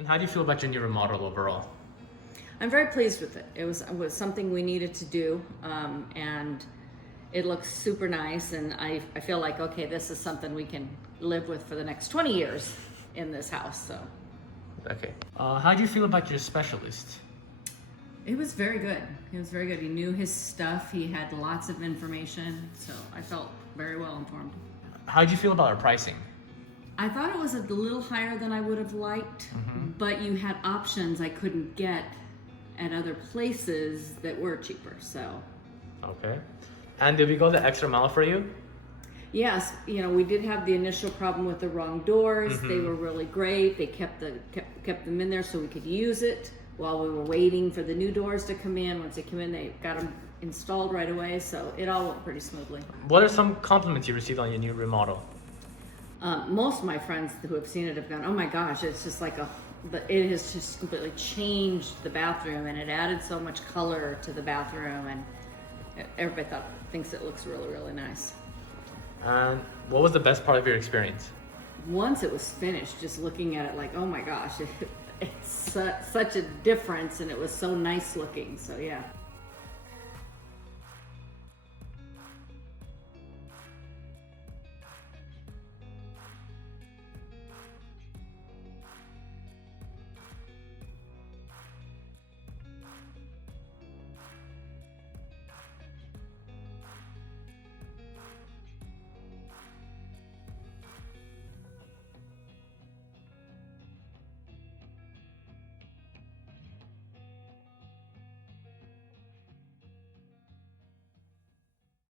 And how do you feel about your new remodel overall? I'm very pleased with it. It was something we needed to do, and it looks super nice, and I feel like, okay, this is something we can live with for the next 20 years in this house. So Okay. How do you feel about your specialist? it was very good. He was very good. He knew his stuff. He had lots of information, so I felt very well informed. How do you feel about our pricing? I thought it was a little higher than I would have liked, but you had options I couldn't get at other places that were cheaper. So Okay. And did we go the extra mile for you? yes, we did have the initial problem with the wrong doors. They were really great. They kept them in there so we could use it while we were waiting for the new doors to come in. Once they come in, they got them installed right away. So it all went pretty smoothly. What are some compliments you received on your new remodel? Most of my friends who have seen it have gone, oh my gosh, it's just like it has just completely changed the bathroom, and it added so much color to the bathroom, and everybody thinks it looks really, really nice. And what was the best part of your experience? Once it was finished, just looking at it like, oh my gosh, it's such a difference, and it was so nice looking. So yeah.